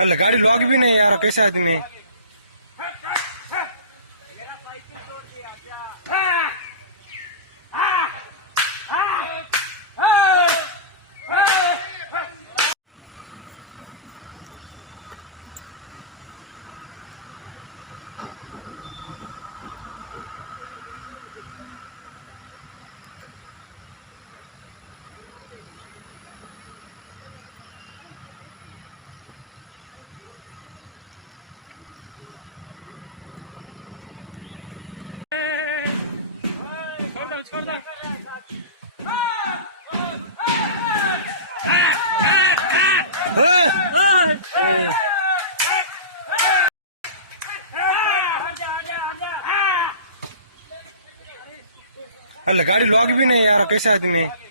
अरे गाड़ी लॉक भी नहीं यार, कैसा आदमी है? अरे गाड़ी लॉक भी नहीं यार, कैसा आदमी है?